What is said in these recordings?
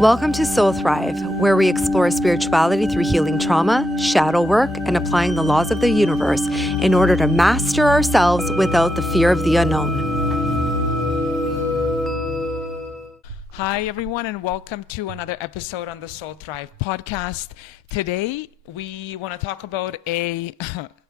Welcome to Soul Thrive, where we explore spirituality through healing trauma, shadow work, and applying the laws of the universe in order to master ourselves without the fear of the unknown. Hi, everyone, and welcome to another episode on the Soul Thrive podcast. Today, we want to talk about a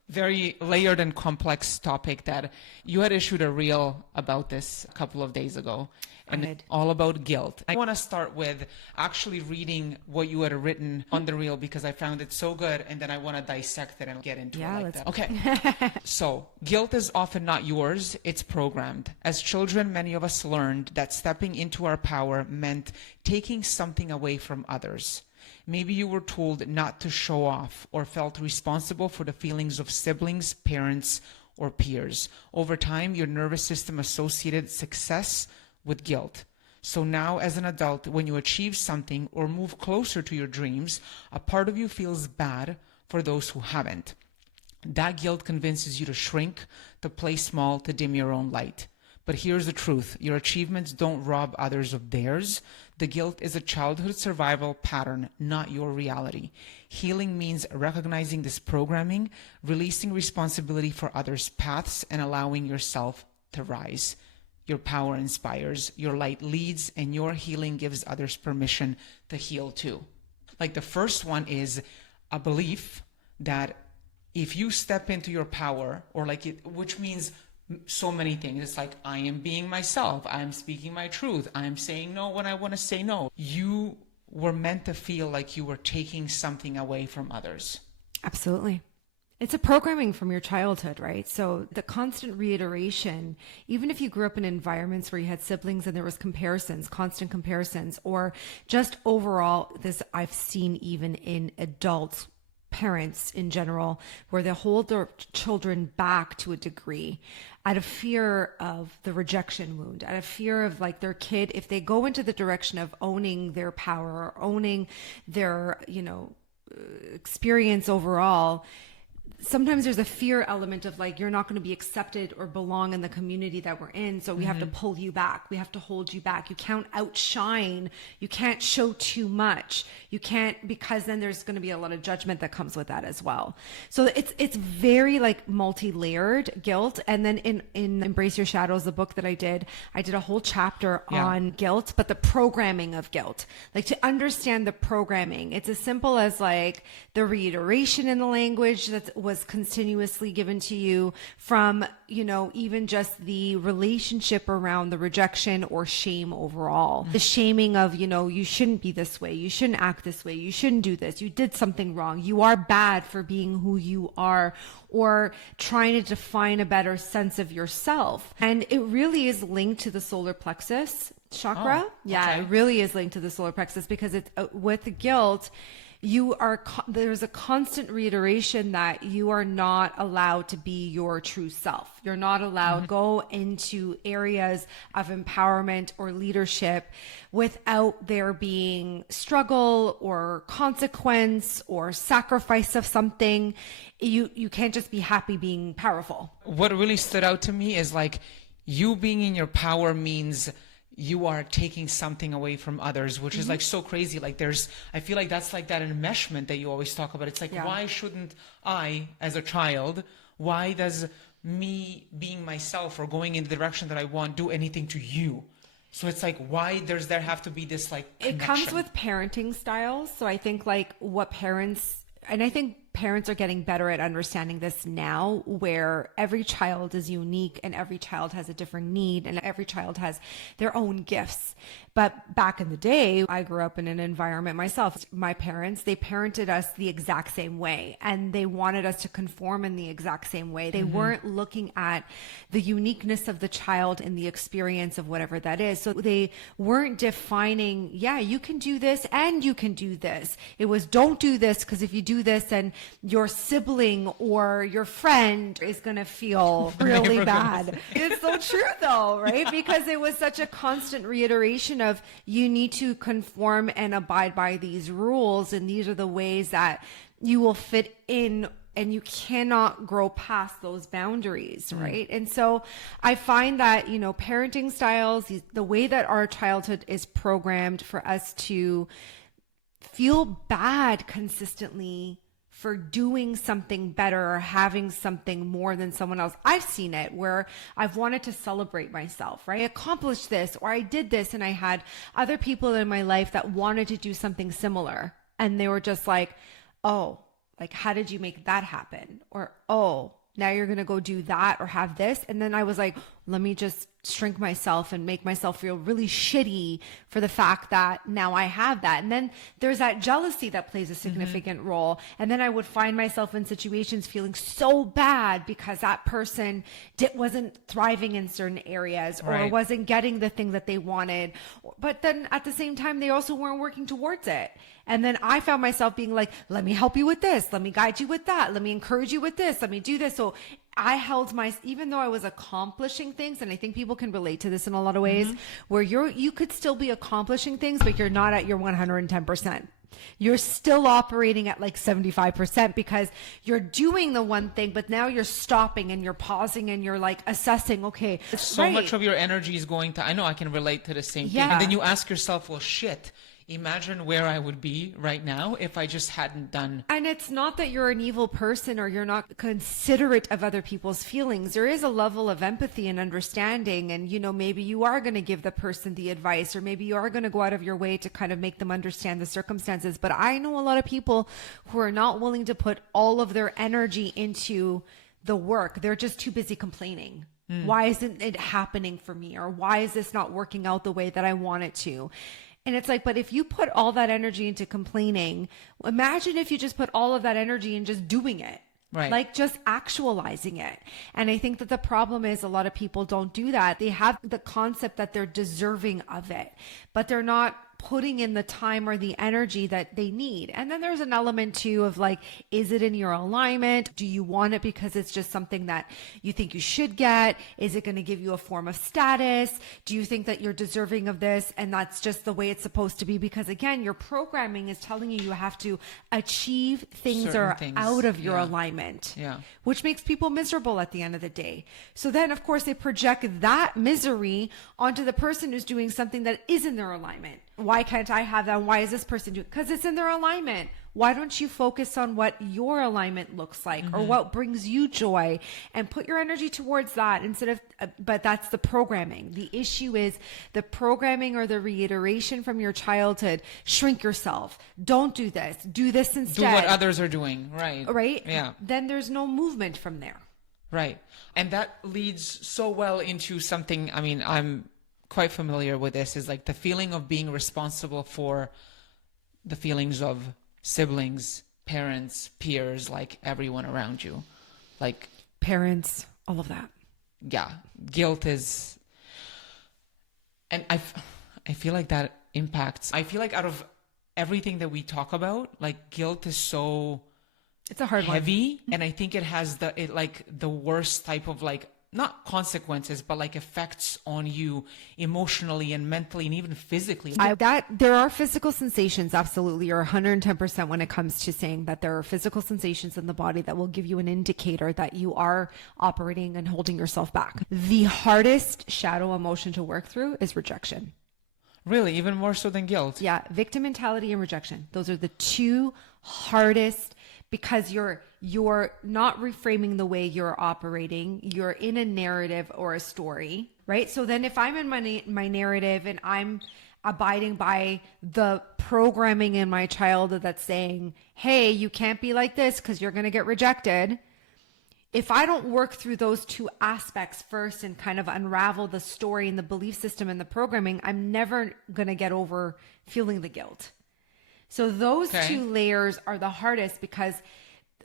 very layered and complex topic that you had issued a reel about this a couple of days ago. And it's all about guilt. I want to start with actually reading what you had written on the reel because I found it so good, and then I want to dissect it and get into it like that. Okay. So, guilt is often not yours, it's programmed. As children, many of us learned that stepping into our power meant taking something away from others. Maybe you were told not to show off or felt responsible for the feelings of siblings, parents, or peers. Over time, your nervous system associated success with guilt. So now as an adult, when you achieve something or move closer to your dreams, a part of you feels bad for those who haven't. That guilt convinces you to shrink, to play small, to dim your own light. But here's the truth. Your achievements don't rob others of theirs. The guilt is a childhood survival pattern, not your reality. Healing means recognizing this programming, releasing responsibility for others' paths, and allowing yourself to rise. Your power inspires, your light leads, and your healing gives others permission to heal too. Like the first one is a belief that if you step into your power, or like it, which means so many things. It's like, I am being myself. I am speaking my truth. I am saying no when I want to say no. You were meant to feel like you were taking something away from others. Absolutely. It's a programming from your childhood, right? So the constant reiteration, even if you grew up in environments where you had siblings and there was comparisons, constant comparisons, or just overall, this I've seen even in adults, parents in general, where they hold their children back to a degree out of fear of the rejection wound, out of fear of like their kid, if they go into the direction of owning their power or owning their, experience overall, sometimes there's a fear element of like, you're not going to be accepted or belong in the community that we're in. So we have to pull you back. We have to hold you back. You can't outshine. You can't show too much. You can't, because then there's going to be a lot of judgment that comes with that as well. So it's very like multi-layered guilt. And then in Embrace Your Shadows, the book that I did a whole chapter on guilt, but the programming of guilt, like to understand the programming. It's as simple as like the reiteration in the language that was continuously given to you from, even just the relationship around the rejection or shame overall. The shaming of, you shouldn't be this way. You shouldn't act this way. You shouldn't do this. You did something wrong. You are bad for being who you are, or trying to define a better sense of yourself. And it really is linked to the solar plexus chakra. It really is linked to the solar plexus because it's with the guilt, there's a constant reiteration that you are not allowed to be your true self. You're not allowed to go into areas of empowerment or leadership without there being struggle or consequence or sacrifice of something. You can't just be happy being powerful. What really stood out to me is like, you being in your power means you are taking something away from others, which is like so crazy. Like I feel like that's like that enmeshment that you always talk about. It's like, why shouldn't I, as a child, why does me being myself or going in the direction that I want do anything to you? So it's like, why does there have to be this like connection? It comes with parenting styles. So I think like and I think parents are getting better at understanding this now, where every child is unique and every child has a different need and every child has their own gifts. But back in the day, I grew up in an environment myself. My parents, they parented us the exact same way and they wanted us to conform in the exact same way. They weren't looking at the uniqueness of the child and the experience of whatever that is. So they weren't defining, you can do this and you can do this. It was, don't do this because if you do this, then your sibling or your friend is going to feel really bad. It's so true though, right? Because it was such a constant reiteration of you need to conform and abide by these rules. And these are the ways that you will fit in and you cannot grow past those boundaries, right? And so I find that, you know, parenting styles, the way that our childhood is programmed for us to feel bad consistently for doing something better or having something more than someone else. I've seen it where I've wanted to celebrate myself, right? I accomplished this, or I did this, and I had other people in my life that wanted to do something similar. And they were just like, oh, like, how did you make that happen? Or, oh, now you're going to go do that or have this. And then I was like, let me just shrink myself and make myself feel really shitty for the fact that now I have that. And then there's that jealousy that plays a significant role. And then I would find myself in situations feeling so bad because that person wasn't thriving in certain areas or wasn't getting the thing that they wanted. But then at the same time, they also weren't working towards it. And then I found myself being like, let me help you with this. Let me guide you with that. Let me encourage you with this. Let me do this. So I held even though I was accomplishing things, and I think people can relate to this in a lot of ways, where you could still be accomplishing things, but you're not at your 110%. You're still operating at like 75% because you're doing the one thing, but now you're stopping and you're pausing and you're like assessing, okay. So much of your energy is going to, I know I can relate to the same thing. And then you ask yourself, well, shit. Imagine where I would be right now if I just hadn't done. And it's not that you're an evil person or you're not considerate of other people's feelings. There is a level of empathy and understanding. And, you know, maybe you are going to give the person the advice, or maybe you are going to go out of your way to kind of make them understand the circumstances. But I know a lot of people who are not willing to put all of their energy into the work. They're just too busy complaining. Why isn't it happening for me? Or why is this not working out the way that I want it to? And it's like, but if you put all that energy into complaining, imagine if you just put all of that energy in just doing it. Right. Like just actualizing it. And I think that the problem is a lot of people don't do that. They have the concept that they're deserving of it, but they're not putting in the time or the energy that they need. And then there's an element too of like, is it in your alignment? Do you want it because it's just something that you think you should get? Is it going to give you a form of status? Do you think that you're deserving of this and that's just the way it's supposed to be? Because again, your programming is telling you have to achieve things that are out of your alignment, which makes people miserable at the end of the day. So then of course they project that misery onto the person who's doing something that is in their alignment. Why can't I have that? Why is this person doing it? Because it's in their alignment. Why don't you focus on what your alignment looks like or what brings you joy and put your energy towards that instead of, but that's the programming. The issue is the programming or the reiteration from your childhood. Shrink yourself. Don't do this. Do this instead. Do what others are doing. Right. Right? Yeah. Then there's no movement from there. Right. And that leads so well into something, I mean, I'm quite familiar with this, is like the feeling of being responsible for the feelings of siblings, parents, peers, like everyone around you, like parents, all of that. Yeah, guilt is, and I feel like that impacts. I feel like out of everything that we talk about, like guilt is so, it's a hard heavy, and I think it has the worst type of like, not consequences, but like effects on you emotionally and mentally and even physically. There are physical sensations, absolutely. You're 110% when it comes to saying that there are physical sensations in the body that will give you an indicator that you are operating and holding yourself back. The hardest shadow emotion to work through is rejection. Really? Even more so than guilt? Yeah. Victim mentality and rejection. Those are the two hardest, because you're not reframing the way you're operating. You're in a narrative or a story, right? So then if I'm in my narrative and I'm abiding by the programming in my childhood that's saying, hey, you can't be like this because you're going to get rejected. If I don't work through those two aspects first and kind of unravel the story and the belief system and the programming, I'm never going to get over feeling the guilt. So those two layers are the hardest, because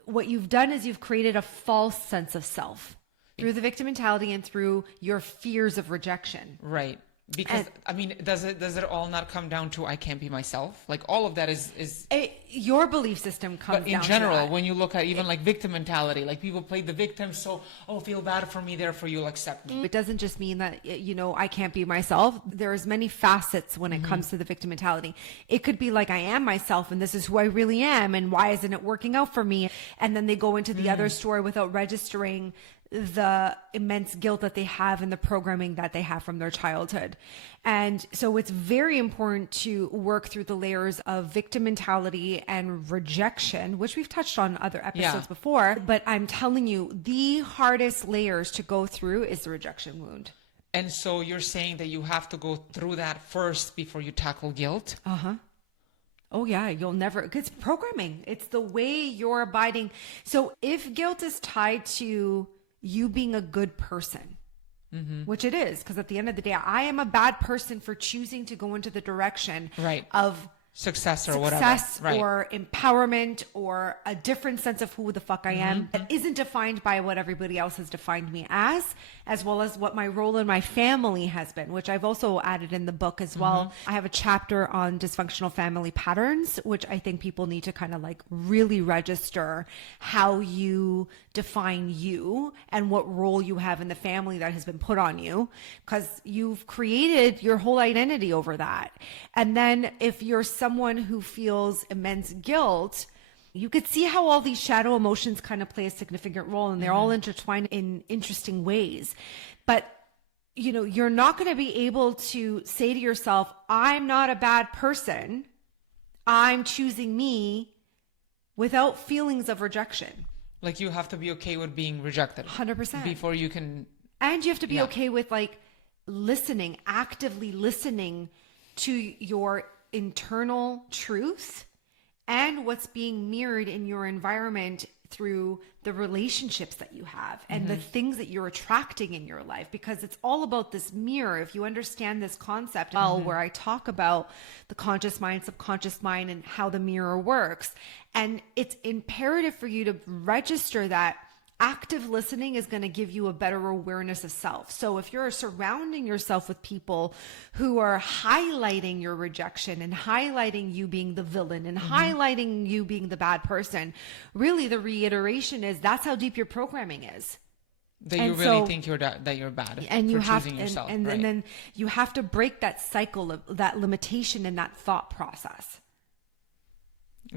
what you've done is you've created a false sense of self through the victim mentality and through your fears of rejection. Right. Because I mean, does it all not come down to I can't be myself? Like all of that is your belief system comes but in down general, to that. when you look at even like victim mentality, like people play the victim, so feel bad for me, therefore you'll accept me. It doesn't just mean that, I can't be myself. There's many facets when it comes to the victim mentality. It could be like, I am myself and this is who I really am, and why isn't it working out for me? And then they go into the other story without registering the immense guilt that they have and the programming that they have from their childhood. And so it's very important to work through the layers of victim mentality and rejection, which we've touched on other episodes before. But I'm telling you, the hardest layers to go through is the rejection wound. And so you're saying that you have to go through that first before you tackle guilt? Oh yeah, you'll never, it's programming. It's the way you're abiding. So if guilt is tied to you being a good person, which it is, because at the end of the day, I am a bad person for choosing to go into the direction of success or whatever. Or empowerment or a different sense of who the fuck I am that isn't defined by what everybody else has defined me as well as what my role in my family has been, which I've also added in the book as well. I have a chapter on dysfunctional family patterns, which I think people need to kind of like really register how you define you and what role you have in the family that has been put on you, because you've created your whole identity over that. And then if you're someone who feels immense guilt, you could see how all these shadow emotions kind of play a significant role, and they're all intertwined in interesting ways. But you're not going to be able to say to yourself, I'm not a bad person, I'm choosing me, without feelings of rejection. Like you have to be okay with being rejected 100% before you can. And you have to be okay with like listening, actively listening to your internal truth and what's being mirrored in your environment through the relationships that you have and the things that you're attracting in your life, because it's all about this mirror. If you understand this concept where I talk about the conscious mind, subconscious mind, and how the mirror works, and it's imperative for you to register that active listening is going to give you a better awareness of self. So if you're surrounding yourself with people who are highlighting your rejection and highlighting you being the villain and highlighting you being the bad person, really the reiteration is that's how deep your programming is. That you really think that you're bad and you for have choosing yourself. And then you have to break that cycle of that limitation and that thought process.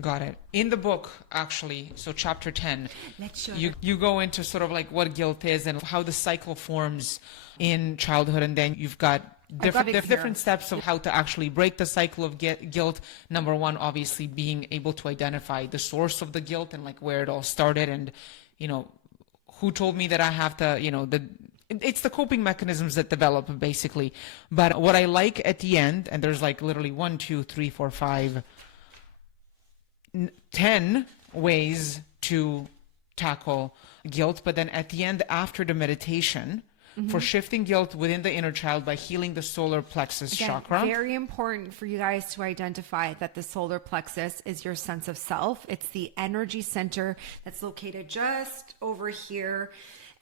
Got it. In the book, actually, so chapter 10, you go into sort of like what guilt is and how the cycle forms in childhood, and then you've got different steps of how to actually break the cycle of guilt. Number one, obviously, being able to identify the source of the guilt and like where it all started, and who told me that I have to, it's the coping mechanisms that develop basically. But what I like at the end, and there's like literally 1, 2, 3, 4, 5, 10 ways to tackle guilt, but then at the end, after the meditation, for shifting guilt within the inner child by healing the solar plexus chakra. Very important for you guys to identify that the solar plexus is your sense of self. It's the energy center that's located just over here.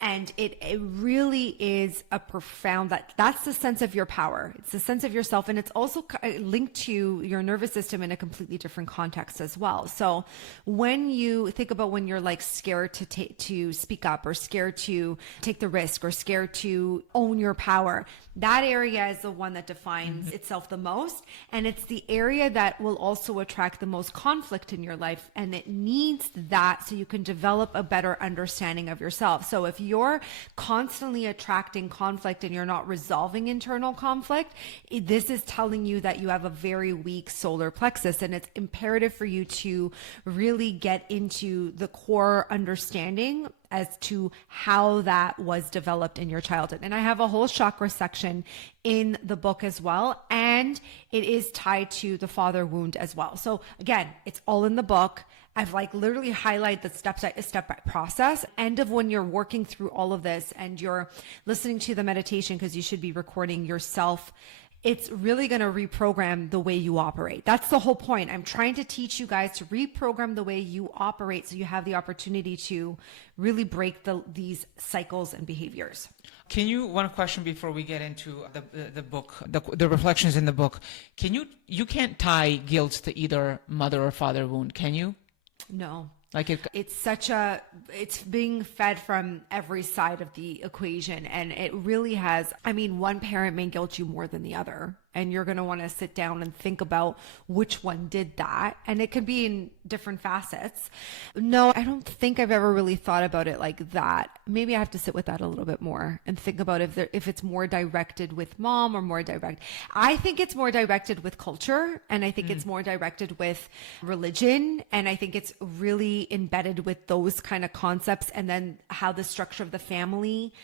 And it really is a profound, that's the sense of your power. It's the sense of yourself. And it's also linked to your nervous system in a completely different context as well. So when you think about when you're like scared to speak up, or scared to take the risk, or scared to own your power, that area is the one that defines itself the most. And it's the area that will also attract the most conflict in your life. And it needs that so you can develop a better understanding of yourself. So if you're constantly attracting conflict and you're not resolving internal conflict, this is telling you that you have a very weak solar plexus. And it's imperative for you to really get into the core understanding as to how that was developed in your childhood. And I have a whole chakra section in the book as well. And it is tied to the father wound as well. So again, it's all in the book. I've like literally highlighted the step process. End of when you're working through all of this and you're listening to the meditation, because you should be recording yourself it's really going to reprogram the way you operate. That's the whole point. I'm trying to teach you guys to reprogram the way you operate so you have the opportunity to really break these cycles and behaviors. Can you, one question before we get into the book, the reflections in the book, you can't tie guilt to either mother or father wound, can you? No. Like it's being fed from every side of the equation. And it really has, I mean, one parent may guilt you more than the other. And you're going to want to sit down and think about which one did that. And it could be in different facets. No, I don't think I've ever really thought about it like that. Maybe I have to sit with that a little bit more and think about if it's more directed with mom or more direct. I think it's more directed with culture. And I think it's more directed with religion. And I think it's really embedded with those kind of concepts. And then how the structure of the family,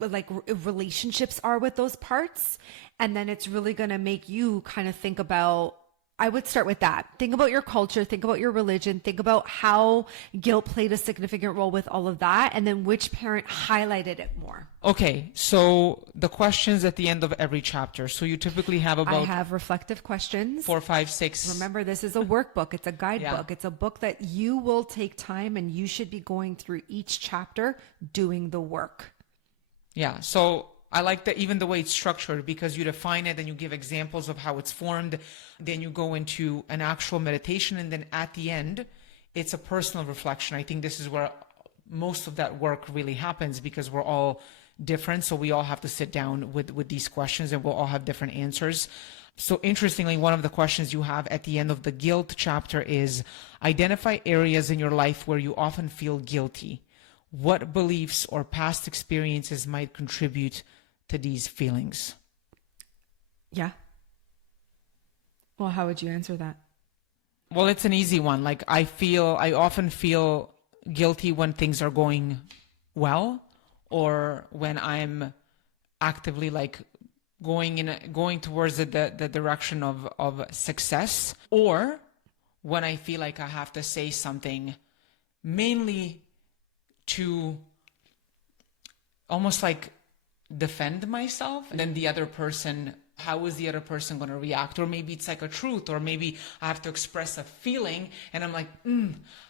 like relationships are with those parts. And then it's really going to make you kind of think about, I would start with that. Think about your culture, think about your religion, think about how guilt played a significant role with all of that. And then which parent highlighted it more. Okay. So the questions at the end of every chapter. So you typically have about... I have reflective questions. 4, 5, 6. Remember, this is a workbook. It's a guidebook. It's a book that you will take time and you should be going through each chapter doing the work. Yeah. So I like that, even the way it's structured, because you define it and you give examples of how it's formed. Then you go into an actual meditation. And then at the end, it's a personal reflection. I think this is where most of that work really happens, because we're all different. So we all have to sit down with these questions and we'll all have different answers. So interestingly, one of the questions you have at the end of the guilt chapter is identify areas in your life where you often feel guilty. What beliefs or past experiences might contribute to these feelings? Yeah. Well, how would you answer that? Well, it's an easy one. Like I often feel guilty when things are going well, or when I'm actively like going towards the direction of success, or when I feel like I have to say something mainly to almost like defend myself, and then the other person, how is the other person going to react? Or maybe it's like a truth, or maybe I have to express a feeling and I'm like,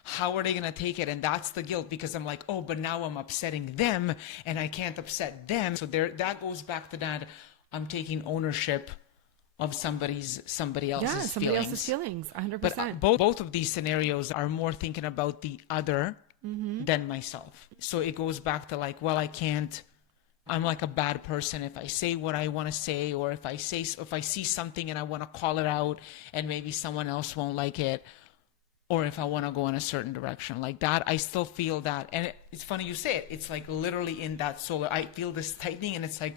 how are they going to take it? And that's the guilt, because I'm like, oh, but now I'm upsetting them and I can't upset them. So that goes back to that. I'm taking ownership of somebody else's else's feelings, 100%. But both of these scenarios are more thinking about the other than myself. So it goes back to like, well, I'm like a bad person if I say what I want to say, or if I see something and I want to call it out and maybe someone else won't like it, or if I want to go in a certain direction like that. I still feel that. And it's funny you say it. It's like literally in that solar, I feel this tightening and it's like,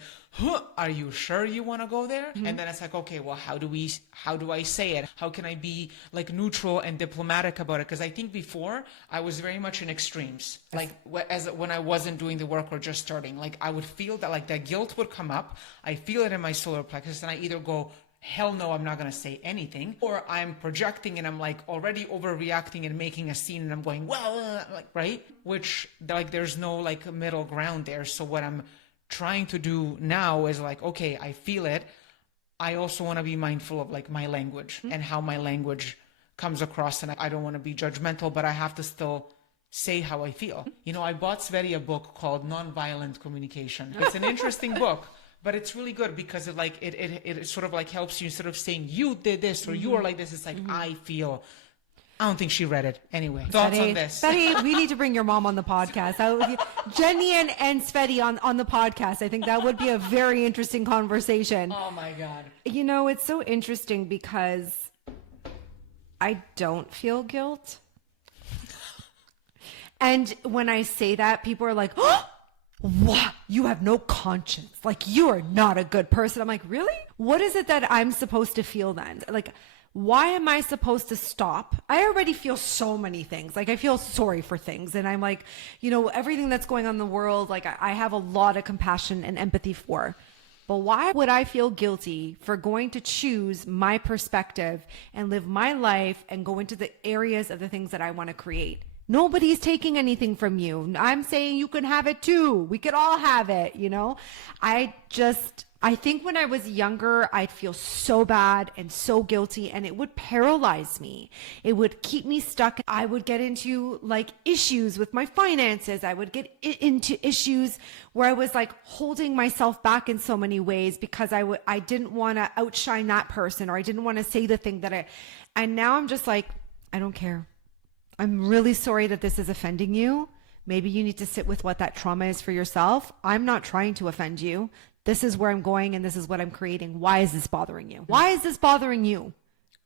are you sure you want to go there? And then it's like, okay, well, how do I say it? How can I be like neutral and diplomatic about it? Because I think before I was very much in extremes, like when I wasn't doing the work or just starting, like I would feel that like that guilt would come up. I feel it in my solar plexus and I either go, hell no, I'm not going to say anything, or I'm projecting and I'm like already overreacting and making a scene and I'm going, well, like, right? Which like, there's no like middle ground there. So what I'm trying to do now is like, okay, I feel it. I also want to be mindful of like my language and how my language comes across. And I don't want to be judgmental, but I have to still say how I feel. You know, I bought Sveti a book called Nonviolent Communication. It's an interesting book. But it's really good because it sort of like helps you, instead of saying you did this or you are like this. It's like, I don't think she read it. Anyway, thoughts on this? Sveti, we need to bring your mom on the podcast. Jenny and Sveti on the podcast. I think that would be a very interesting conversation. Oh my God. You know, it's so interesting because I don't feel guilt. And when I say that, people are like, oh, what? You have no conscience. Like, you are not a good person. I'm like, really? What is it that I'm supposed to feel then? Like, why am I supposed to stop? I already feel so many things. Like, I feel sorry for things. And I'm like, you know, everything that's going on in the world, like, I have a lot of compassion and empathy for. But why would I feel guilty for going to choose my perspective and live my life and go into the areas of the things that I want to create? Nobody's taking anything from you. I'm saying you can have it too. We could all have it, you know? I think when I was younger, I'd feel so bad and so guilty, and it would paralyze me. It would keep me stuck. I would get into like issues with my finances. I would get into issues where I was like holding myself back in so many ways because I didn't want to outshine that person, or I didn't want to say the thing and now I'm just like, I don't care. I'm really sorry that this is offending you. Maybe you need to sit with what that trauma is for yourself. I'm not trying to offend you. This is where I'm going and this is what I'm creating. Why is this bothering you? Why is this bothering you?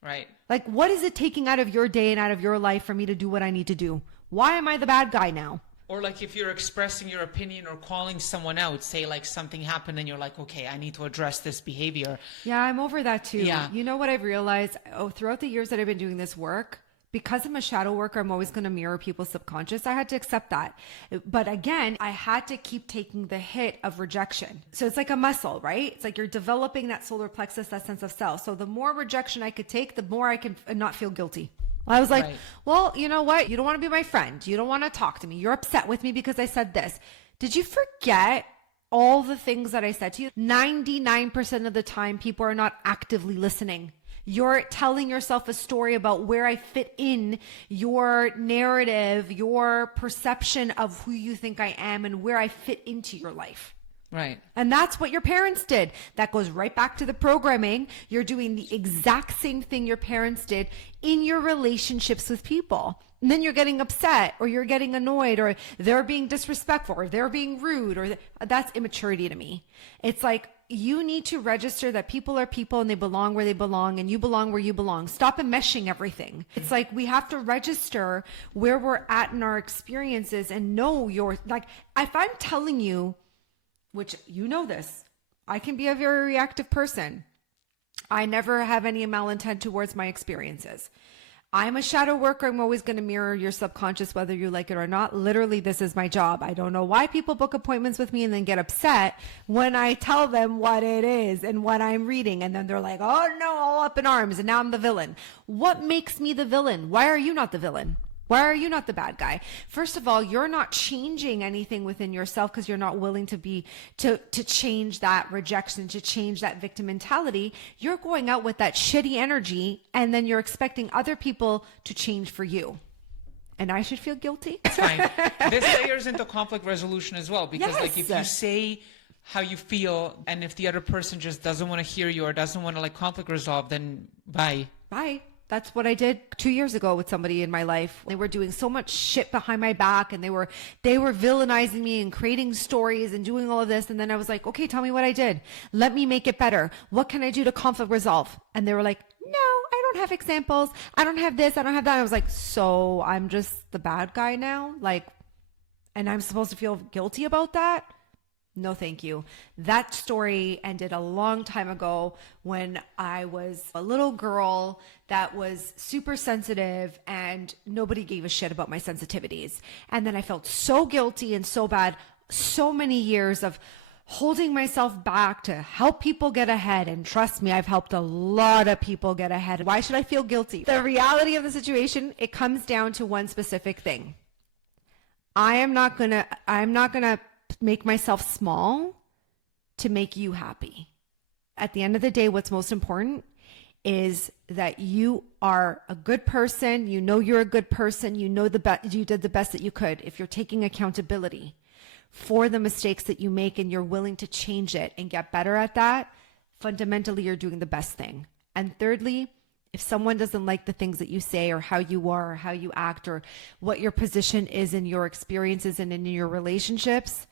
Right. Like, what is it taking out of your day and out of your life for me to do what I need to do? Why am I the bad guy now? Or like if you're expressing your opinion or calling someone out, say like something happened and you're like, okay, I need to address this behavior. Yeah, I'm over that too. Yeah. You know what I've realized? Throughout the years that I've been doing this work, because I'm a shadow worker, I'm always going to mirror people's subconscious. I had to accept that. But again, I had to keep taking the hit of rejection. So it's like a muscle, right? It's like you're developing that solar plexus, that sense of self. So the more rejection I could take, the more I can not feel guilty. I was like, right. Well, you know what? You don't want to be my friend. You don't want to talk to me. You're upset with me because I said this. Did you forget all the things that I said to you? 99% of the time, people are not actively listening. You're telling yourself a story about where I fit in your narrative, your perception of who you think I am and where I fit into your life. Right. And that's what your parents did. That goes right back to the programming. You're doing the exact same thing your parents did in your relationships with people. And then you're getting upset or you're getting annoyed or they're being disrespectful or they're being rude or that's immaturity to me. It's like, you need to register that people are people and they belong where they belong and you belong where you belong. Stop enmeshing everything. It's like we have to register where we're at in our experiences and know like, if I'm telling you, which you know this, I can be a very reactive person. I never have any malintent towards my experiences. I'm a shadow worker. I'm always going to mirror your subconscious, whether you like it or not. Literally, this is my job. I don't know why people book appointments with me and then get upset when I tell them what it is and what I'm reading. And then they're like, oh no, all up in arms. And now I'm the villain. What makes me the villain? Why are you not the villain? Why are you not the bad guy? First of all, you're not changing anything within yourself because you're not willing to change that rejection, to change that victim mentality. You're going out with that shitty energy and then you're expecting other people to change for you. And I should feel guilty? It's fine. This layers into conflict resolution as well because like if you say how you feel and if the other person just doesn't want to hear you or doesn't want to like conflict resolve, then bye. Bye. That's what I did 2 years ago with somebody in my life. They were doing so much shit behind my back and they were villainizing me and creating stories and doing all of this. And then I was like, okay, tell me what I did. Let me make it better. What can I do to conflict resolve? And they were like, no, I don't have examples. I don't have this. I don't have that. I was like, so I'm just the bad guy now? Like, and I'm supposed to feel guilty about that? No, thank you. That story ended a long time ago when I was a little girl that was super sensitive and nobody gave a shit about my sensitivities. And then I felt so guilty and so bad, so many years of holding myself back to help people get ahead. And trust me, I've helped a lot of people get ahead. Why should I feel guilty? The reality of the situation, it comes down to one specific thing. I'm not gonna make myself small to make you happy. At the end of the day, what's most important is that you are a good person. You know you're a good person. You know you did the best that you could. If you're taking accountability for the mistakes that you make and you're willing to change it and get better at that, fundamentally, you're doing the best thing. And thirdly, if someone doesn't like the things that you say or how you are or how you act or what your position is in your experiences and in your relationships,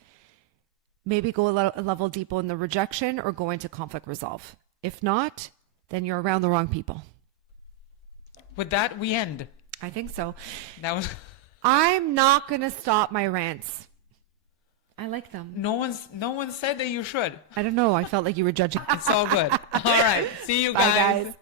maybe go a level deeper in the rejection or go into conflict resolve. If not, then you're around the wrong people. With that, we end. I think so. That was. I'm not going to stop my rants. I like them. No one said that you should. I don't know. I felt like you were judging. It's all good. All right. See you Bye, guys.